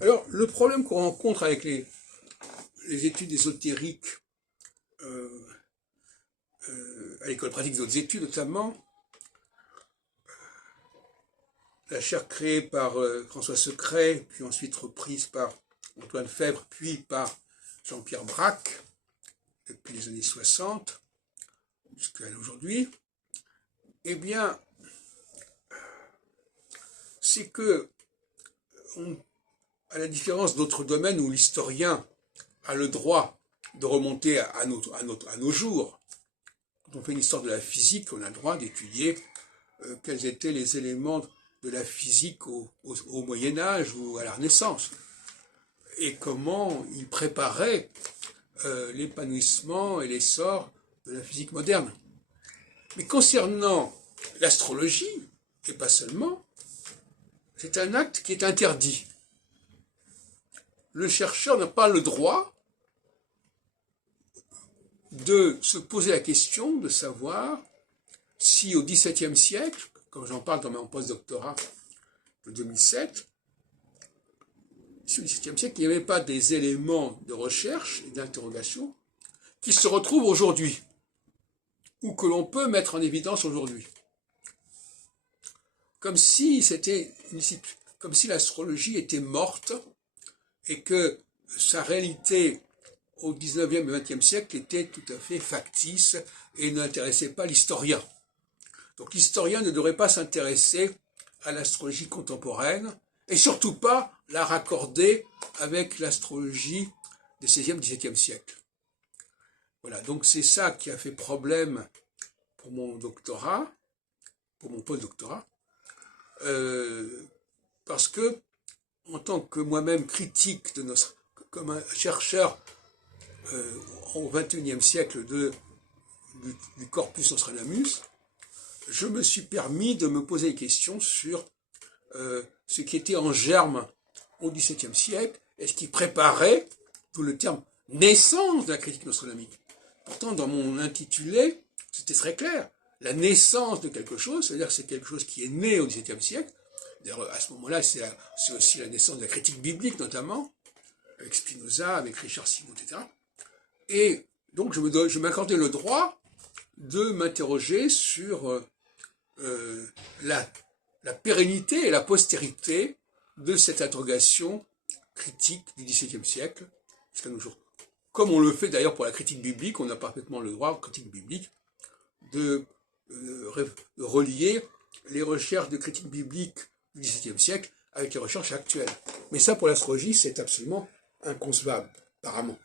Alors, le problème qu'on rencontre avec les études ésotériques à l'école pratique des hautes études, notamment, la chaire créée par François Secret, puis ensuite reprise par Antoine Fèvre, puis par Jean-Pierre Braque, depuis les années 60 jusqu'à aujourd'hui, eh bien, c'est que, à la différence d'autres domaines où l'historien a le droit de remonter à nos jours, quand on fait une histoire de la physique, on a le droit d'étudier quels étaient les éléments de la physique au Moyen-Âge ou à la Renaissance, et comment ils préparaient l'épanouissement et l'essor de la physique moderne. Mais concernant l'astrologie, et pas seulement, c'est un acte qui est interdit. Le chercheur n'a pas le droit de se poser la question de savoir si au XVIIe siècle, comme j'en parle dans mon post-doctorat de 2007, si au XVIIe siècle, il n'y avait pas des éléments de recherche et d'interrogation qui se retrouvent aujourd'hui, ou que l'on peut mettre en évidence aujourd'hui. Comme si l'astrologie était morte et que sa réalité au XIXe et XXe siècle était tout à fait factice et n'intéressait pas l'historien. Donc l'historien ne devrait pas s'intéresser à l'astrologie contemporaine et surtout pas la raccorder avec l'astrologie des XVIe, XVIIe siècles. Voilà, donc c'est ça qui a fait problème pour mon doctorat, pour mon post-doctorat, parce que, en tant que moi-même critique comme un chercheur au XXIe siècle du corpus Nostradamus, je me suis permis de me poser des questions sur ce qui était en germe au XVIIe siècle et ce qui préparait, tout le terme, naissance de la critique nostradamique. Pourtant, dans mon intitulé, c'était très clair. La naissance de quelque chose, c'est-à-dire que c'est quelque chose qui est né au XVIIe siècle. D'ailleurs, à ce moment-là, c'est aussi la naissance de la critique biblique, notamment, avec Spinoza, avec Richard Simon, etc. Et donc, je m'accordais le droit de m'interroger sur la pérennité et la postérité de cette interrogation critique du XVIIe siècle jusqu'à nos jours. Comme on le fait d'ailleurs pour la critique biblique, on a parfaitement le droit, en critique biblique, de relier les recherches de critique biblique du XVIIe siècle avec les recherches actuelles. Mais ça, pour l'astrologie, c'est absolument inconcevable, apparemment.